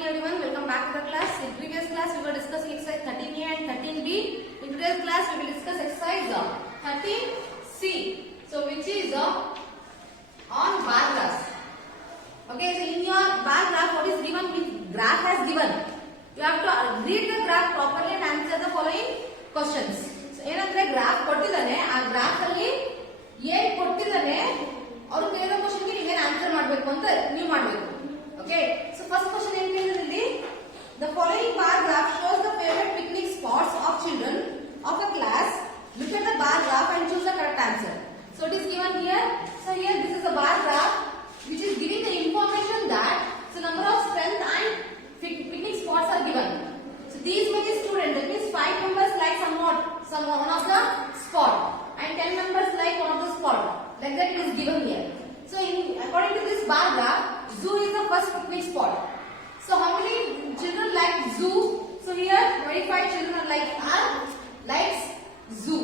morning everyone, welcome back to the class. In previous class we were discussing exercise 13A and 13B. In today's class we will discuss exercise 13C. So which is on bar graph. Okay, so in your bar graph what is given? Which graph has given. You have to read the graph properly and answer the following questions. So ಏನಂದ್ರೆ graph ಕೊಟ್ಟಿದ್ದಾನೆ, ಆ graph ಅಲ್ಲಿ ಏನ್ ಕೊಟ್ಟಿದ್ದಾನೆ ಅವರು ಕೇಳೋ question ಗೆ ನೀವೇನು ಆನ್ಸರ್ ಮಾಡಬೇಕು ಅಂತ ನೀವು ಮಾಡಬೇಕು. Okay, so first question ಏನು ಕೇಳಿದ್ರೆ ಇಲ್ಲಿ the following bar graph shows the favorite picnic spots of children of a class. Look at the bar graph and choose the correct answer. So it is given here. So here this is a bar graph which is giving the information that the number of strength and picnic spots are given. So these many students, that means 5 members like one of the spot and 10 members like one of the spot. Like that it is given here. So according to this bar graph, zoo is the first picnic spot. So how many children like zoo? So here 25 children likes zoo.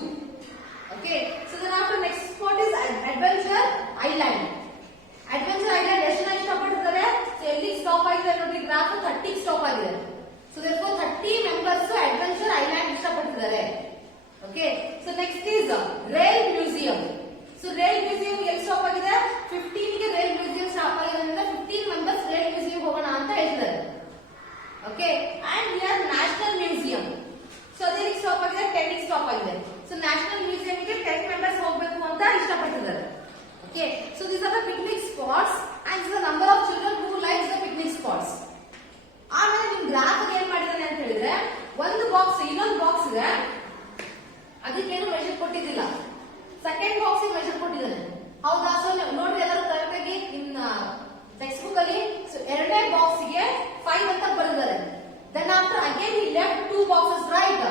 Okay. So then after next spot is adventure island. Adventure island ಎಷ್ಟು ಇಷ್ಟಪಡ್ತಾರೆ? So ಎಲ್ಲಿ stop ಆಗಿದೆ ನೋಡಿ graph 30 stop ಆಗಿದೆ. So therefore 30 members adventure island ಇಷ್ಟಪಡ್ತಿದ್ದಾರೆ. Okay. So next is rail museum. So rail museum ಎಲ್ಲಿ stop ಆಗಿದೆ? 15 ಗೆ rail museum stop ಆಗಿರೋದ್ರಿಂದ 15 members rail museum ಹೋಗೋಣ ಅಂತ ಹೇಳ್ತಾರೆ. Okay. And here national museum. So ಅದೇ ಸ್ಟಾಪ್ ಆಗಿದೆ 10 ಗೆ ಸ್ಟಾಪ್ ಆಗಿದೆ. So national museum ಗೆ 10 members ಹೋಗಬೇಕು ಅಂತ ಇಷ್ಟಪಡ್ತಿದ್ದಾರೆ. Okay. So these are the picnic spots and this is the number of children who likes the picnic spots. ಆಮೇಲೆ ನಿಮ್ graph ಏನ್ ಮಾಡಿದಾನೆ ಅಂತ ಹೇಳಿದ್ರೆ ಒಂದು ಬಾಕ್ಸ್ ಇನ್ನೊಂದು ಬಾಕ್ಸ್ ಇದೆ, ಅದಕ್ಕೇನು ಮೆಷರ್ ಕೊಟ್ಟಿದ್ದಿಲ್ಲ. ಸೆಕೆಂಡ್ ಬಾಕ್ಸ್ ಮೆಷರ್ ಕೊಟ್ಟಿದ್ದಾನೆ. ಹೌದಾ? ಸೊ ನೋಡ್ರಿ ಎಲ್ಲರೂ ಕರೆಕ್ಟ್ ಆಗಿ ಇನ್ ಟೆಕ್ಸ್ಟ್ ಬುಕ್ ಅಲ್ಲಿ ಎರಡನೇ ಬಾಕ್ಸ್ ಗೆ 5 ಅಂತ ಬರೆದಿದ್ದಾರೆ. Then after again he left 2 boxes right.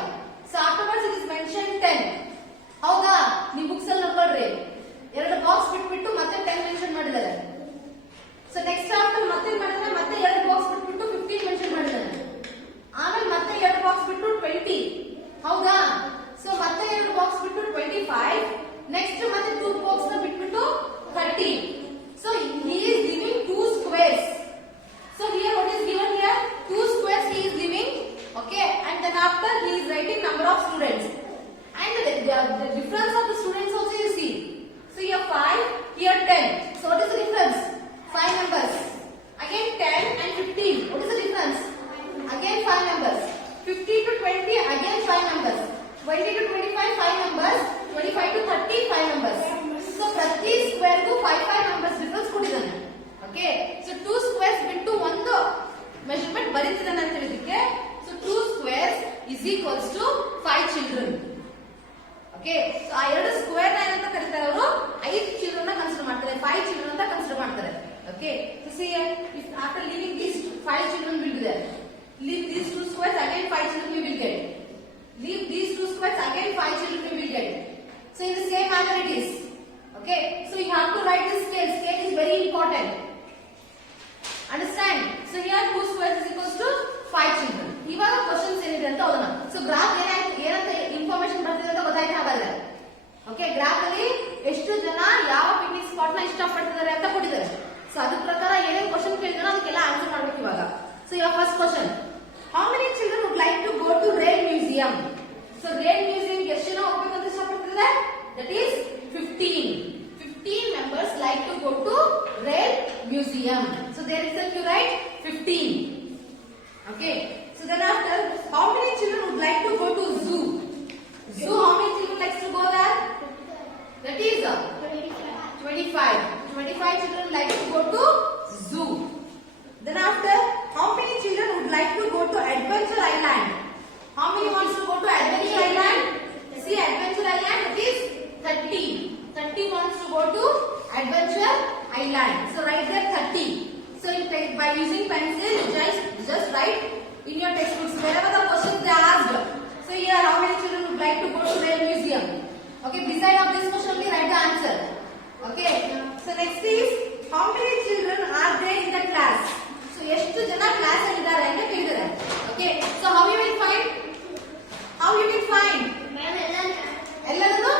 So afterwards it is mention 10. ಹೌದಾ? ನೀವು ಬುಕ್ಸ್ ಅಲ್ಲಿ ನೋಡ್ಕೊಳ್ರಿ, ಎರಡು ಬಾಕ್ಸ್ ಬಿಟ್ಬಿಟ್ಟು ಮತ್ತೆ 10 ಮೆನ್ಷನ್ ಮಾಡಿದ್ದಾರೆ. ಸೊ ನೆಕ್ಸ್ಟ್ ಆಫ್ಟರ್ ಮತ್ತೆ ಮಾಡಿದ್ರೆ ಮತ್ತೆ ಎರಡು ಬಾಕ್ಸ್ ಬಿಟ್ಬಿಟ್ಟು 15 ಮೆನ್ಷನ್ ಮಾಡಿದ್ದಾರೆ. ಆಮೇಲೆ ಮತ್ತೆ ಎರಡು ಬಾಕ್ಸ್ ಬಿಟ್ಟು 20. ಹೌದಾ? ಸೊ ಮತ್ತೆ ಎರಡು ಬಾಕ್ಸ್ ಬಿಟ್ಟು 25. ನೆಕ್ಸ್ಟ್ ಮತ್ತೆ 2 ಬಾಕ್ಸ್ ನ ಬಿಟ್ಬಿಟ್ಟು 30. So he is giving 2 squares. So here what is given here? 2 squares he is giving. Okay, and then after he is writing number of students and the difference of the students also you see. So here 5, here 10. So what is the difference? 5 members. Again 10 and 15. What is the difference? Again 5 members. 15 to 20 again 5 members. 20 to 25 5 members. 25 to 30 5 members. So ಪ್ರತಿ square ಗೂ 5 members difference ಕೊಟ್ಟಿದ್ದಾನೆ. Okay. So 2 squares ಬಿಟ್ಟು ಒಂದು measurement ಬರೀತಿದ್ದಾನೆ ಅಂತ ಹೇಳಿದಕ್ಕೆ so 2 squares is equals to 5 children. Okay. So ಆ ಎರಡು ಸ್ಕ್ವೇರ್ ನ ಏನಂತ ಕರೀತಾರೆ ಅವರು? 5 ಚಿಲ್ಡ್ರನ್ ನ ಕನ್ಸಿಡರ್ ಮಾಡ್ತಾರೆ, 5 ಚಿಲ್ಡ್ರನ್ ಅಂತ ಕನ್ಸಿಡರ್ ಮಾಡ್ತಾರೆ. Okay, so see here, if after leaving these 5 children will be there. Leave these 2 squares, again 5 children we will get. Leave these 2 squares, again 5 children we will get. So in the same manner it is. Okay, so you have to write this scale. Scale is very important. Understand? So here 2 squares is equals to 5 children. ಇವಾಗ questions ಏನಿದೆ ಅಂತ ಓದೋಣ. So graph ಏನಂತ information ಬರ್ತಿದೆ ಅಂತ ಗೊತ್ತಾಯ್ತಾ ಹಾಗಾದ್ರೆ? Okay, graph ಅಲ್ಲಿ ಎಷ್ಟು ಜನ ಯಾವ ಪಿಕ್ನಿಕ್ ಸ್ಪಾಟ್ ನ ಇಷ್ಟಪಡ್ತಿದ್ದಾರೆ ಅಂತ ಕೊಟ್ಟಿದ್ದಾರೆ. ಸೊ ಅದ್ರ ಪ್ರಕಾರ ಏನೇನು ಕ್ವಶನ್ ಕೇಳಿದಾರೋ ಅದಕ್ಕೆಲ್ಲ ಆನ್ಸರ್ ಮಾಡ್ಬೇಕು ಇವಾಗ. So your first question, how many children would like to go to rail museum? So rail museum ಎಷ್ಟು ಜನ ಹೋಗ್ಬೇಕು ಅಂತ ಇಷ್ಟಪಡ್ತಿದ್ದಾರೆ? That is 15. 15 members like to go to rail museum. So there itself you write 15. Okay. So then after, how many children would like to go to zoo? Zoo, how many children likes to go there? That is 25. 25 children like to go to zoo. Then after, how many children would like to go to adventure island? How many wants to go to adventure island? See, adventure island it is 30. 30 wants to go to adventure island. So write there 30. So by using pencil, just write in your textbooks wherever the questions they asked. So here, how many children would like to go to rail museum? Okay, beside of this question only write the answer. Okay. So next is, how many children are there in the class? So ಎಷ್ಟು ಜನ class ಅಲ್ಲಿ ಇದ್ದಾರೆ ಅಂತ ಕೇಳಿದ್ದಾರೆ. Okay. So how you will find? How you will find? ಎಲ್ಲರನ್ನು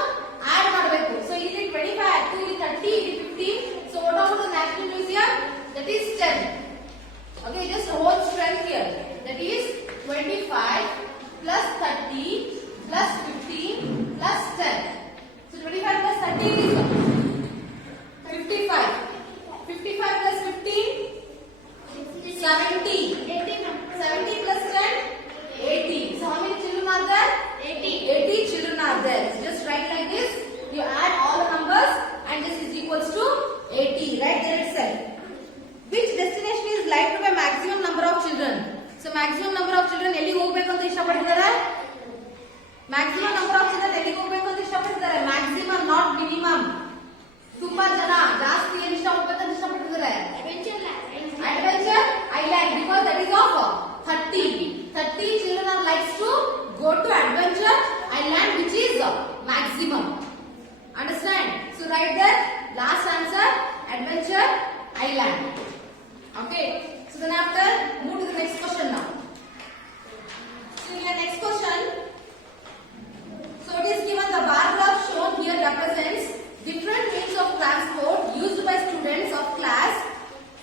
add ಮಾಡಬೇಕು. So ಇಲ್ಲಿ 25, ಇಲ್ಲಿ 30, ಇಲ್ಲಿ 15. So what about the National Museum? That is 10. Okay, just whole strength island. Okay. So then after, move to the next question now. So in the next question, so it is given the bar graph shown here represents different means of transport used by students of class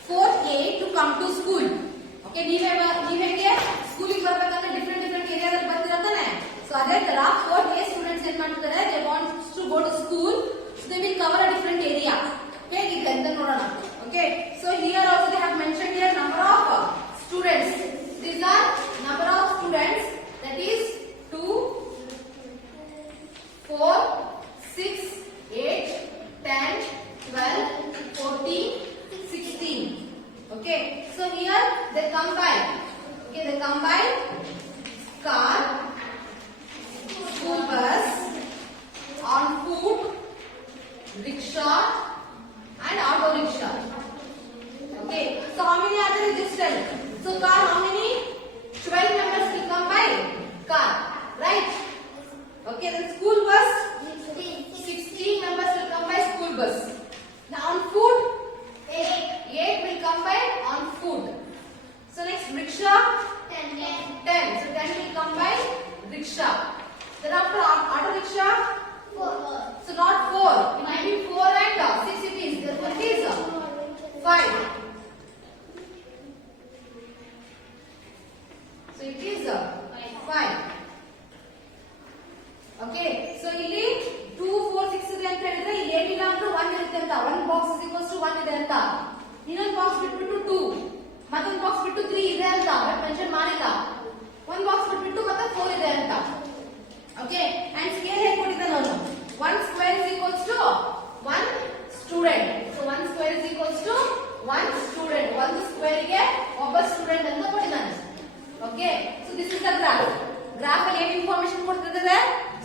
4A to come to school. Okay, ನೀವೇಗೆ ಸ್ಕೂಲಿಗೆ ಬರಬೇಕಂದ್ರೆ different ಏರಿಯಾದಲ್ಲಿ ಬರ್ತಿರತ್ತಾನೆ. So ಅದೇ ತರ 4A students ಏನ್ ಮಾಡ್ತಿದ್ದಾರೆ, they wants to go to school, so they will cover a different area. ಹೇಗಿದೆ ಅಂತ ನೋಡೋಣ. Okay, so here also they have mentioned here number of students. These are number of students, that is 2, 4, 6, 8, 10, 12, 14, 16. Okay, so here they combine. Okay, they combine car, school bus, on foot, rickshaw and auto rickshaw. Okay, so how many are there registered? So car, how many? 12 members will come by car, right? Okay, then school bus, 16 members will come by school bus. Now on foot, 8 will come by on foot. So next rickshaw, 10. So 10 will come by rickshaw. Then after auto rickshaw, 4. so not 4, it might be 4 and 6 it is. Therefore it is 5. So it is 5. Okay, so ಇಲ್ಲಿ 2, 4, 6 ಇದೆ ಅಂತ ಹೇಳಿದ್ರೆ ಇಲ್ಲಿ 8 ಇಲ್ಲ ಅಂದ್ರೆ 1 ಇರುತ್ತೆ ಅಂತ. 1 box is equals to 1 ಇದೆ ಅಂತ. ಇನ್ನೊಂದು ಬಾಕ್ಸ್ ಬಿಟ್ಬಿಟ್ಟು 2, ಮತ್ತೊಂದು ಬಾಕ್ಸ್ ಬಿಟ್ಟು 3 ಇದೆ ಅಂತ ಬಟ್ ಮೆನ್ಷನ್ ಮಾಡಿಲ್ಲ. ಒಂದು ಬಾಕ್ಸ್ ಬಿಟ್ಬಿಟ್ಟು ಮತ್ತೆ 4 ಇದೆ ಅಂತ. ಓಕೆ, ಅಂಡ್ ಸ್ಕೇಲ್ ಹೇಗೆ ಕೊಟ್ಟಿದ್ದಾನೆ ಅವನು? 1 square is equals to 1 student. So 1 square is equals to 1 student. ಒಂದು ಸ್ಕ್ವೇರ್ ಗೆ ಒಬ್ಬ ಸ್ಟೂಡೆಂಟ್ ಅಂತ ಕೊಟ್ಟಿದ್ದಾನೆ. Okay, so this is the graph. Graph ಅಲ್ಲಿ ಏನು ಇನ್ಫಾರ್ಮೇಶನ್ ಕೊಟ್ಟಿದ್ದಾರೆ?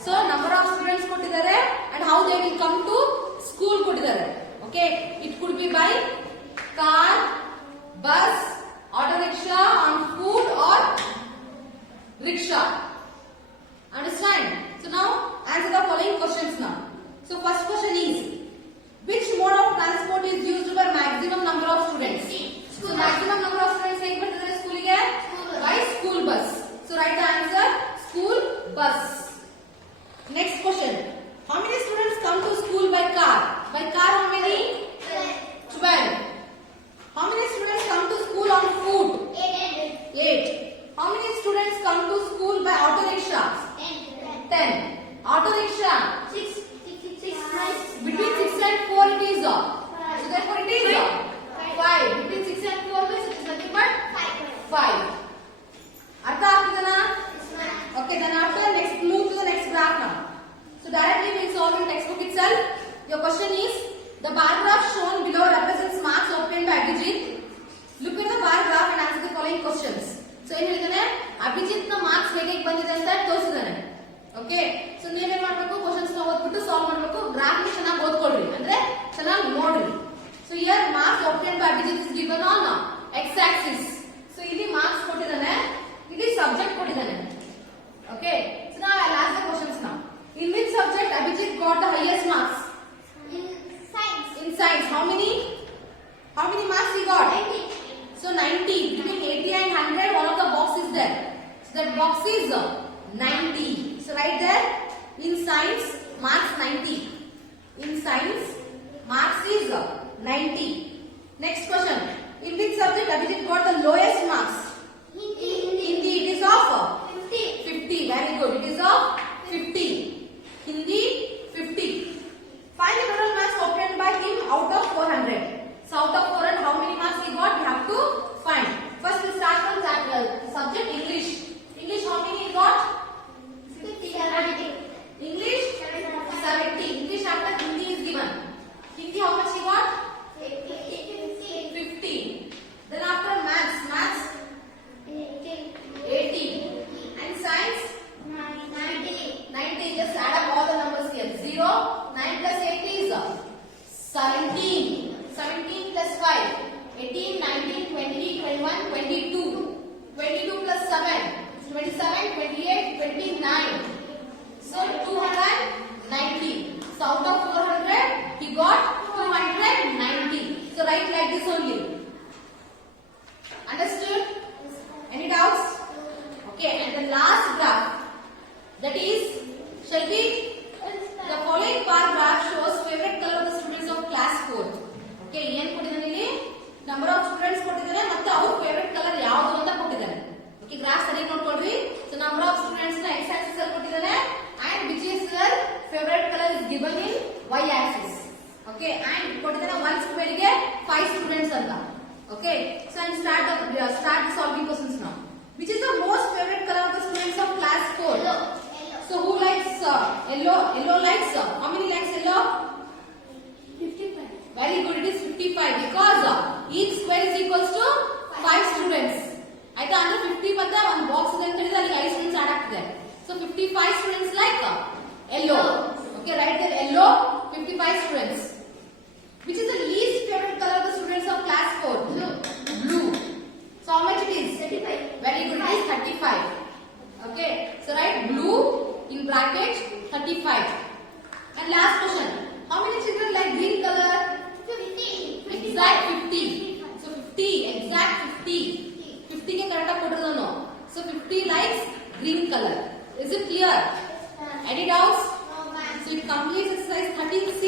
ಸೊ ನಂಬರ್ ಆಫ್ ಸ್ಟೂಡೆಂಟ್ಸ್ ಕೊಟ್ಟಿದ್ದಾರೆ and how they will come to school ಕೊಟ್ಟಿದ್ದಾರೆ. Okay, it could be by car, bus, auto rickshaw, on foot or rickshaw. Understand? So now answer the following questions now. So first question is, which mode of transport is used by maximum number of students? So maximum number of students ಹೇಗೆ ಬರ್ತಿದ್ದಾರೆ ಸ್ಕೂಲಿಗೆ? By school bus. So write the answer, school bus. Next question, how many students come to school by car? By car how many? 12. How many students come to school on foot? 8. How many students come to school by auto rickshaw? 10. Auto rickshaw? 6. Between 6 and 4 it is. So therefore it is 5. Between 6 and 4 means it is nothing but 5. ಅರ್ಥ ಆಗ್ತಿದೆನಾ? Okay, then after next move to the next graph now. So directly we will solve in textbook itself. Your question is, the bar graph shown below represents marks obtained by Abhijit. Look at the bar graph and answer the following questions. So ಏನು ಹೇಳಿದಾನೆ? ಅಭಿಜಿತ್ ನ marks ಹೇಗೆ ಬಂದಿದೆ ಅಂತ ತೋರಿಸಿದಾನೆ. Okay, so ನೀವೇನ್ ಮಾಡಬೇಕು? Questions ನ ಓದ್ಬಿಟ್ಟು solve ಮಾಡಬೇಕು. ಗ್ರಾಫ್ ನ ಚೆನ್ನಾಗಿ ಓದ್ಕೊಳ್ರಿ, ಅಂದ್ರೆ ಚೆನ್ನಾಗಿ ನೋಡ್ರಿ. So here marks obtained by Abhijit is given on x axis. So ಇಲ್ಲಿ ಮಾರ್ಕ್ಸ್ ಕೊಟ್ಟಿದ್ದಾನೆ, ಇಲ್ಲಿ ಸಬ್ಜೆಕ್ಟ್ ಕೊಟ್ಟಿದ್ದಾನೆ. Okay, so now I'll ask the questions now. In which subject Abhijit got the highest marks? In science. In science, how many marks he got? 90. So 90. Between 80 and 100, one of the box is there. So that box is 90. So write there, in science, marks 90. In science, marks is 90. Next question, in which subject Abhijit got the lowest marks? Hindi. Hindi, it is of 50. 50. Very good. It is of 50. Hindi 50. Find the total marks obtained by him out of 400. So out of 400, how many marks he got? We have to find. First we start from that subject English. English, how many he got? 70. English 70. English after Hindi is given. Hindi, how much he got? 50. Then after maths write like this only. Understood? Any doubts? Okay, and the last graph, that is, shall we? The following bar graph shows favorite color of the students of class 4. Okay, ಏನು ಕೊಟ್ಟಿದ್ದಾನೆ ಇಲ್ಲಿ? Number of students ಕೊಟ್ಟಿದ್ದಾನೆ ಮತ್ತೆ ಅವ್ರ favorite color ಯಾವುದು ಅಂತ ಕೊಟ್ಟಿದ್ದಾನೆ. Okay, graph ಸರಿಯಾಗಿ ನೋಡ್ಕೊಳ್ರಿ. So number of students ನ x axis ಅಲ್ಲಿ ಕೊಟ್ಟಿದ್ದಾನೆ and which is their favorite color is given in y axis. Okay, and ಕೊಟ್ಟಿದ್ದಾನೆ one square ಗೆ 5 students ಅಂತ. Okay, so and start solving questions now. Which is the most favorite color of the students of class 4? Yellow. So who likes yellow? Yellow likes how many likes yellow? 55. Very good. It is 55 because each square is equals to 5 students. ಆಯ್ತಾ ಅಂದ್ರೆ 50 ಮತ್ತೆ ಒಂದು box ಇದೆ ಅಂತ ಹೇಳಿದ್ರೆ ಅಲ್ಲಿ 5 students add ಆಗ್ತಿದೆ. So 55 students like yellow. Okay, write there yellow. 55 students. Which is the least favorite color of the students of class 4? Blue. Blue. So how much it is? 35. Very good. It is 35. Okay. So write blue in bracket 35. And last question. How many children like green color? 50. Exact 50. So 50. Exact 50. 50 के correct आग कोटर दोनों. So 50 likes green color. Is it clear? Any doubts? No, ma'am. So it completes exercise 13C.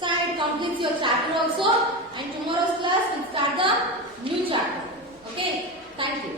So it completes your chapter also. And tomorrow's class will start the new chapter. Okay. Thank you.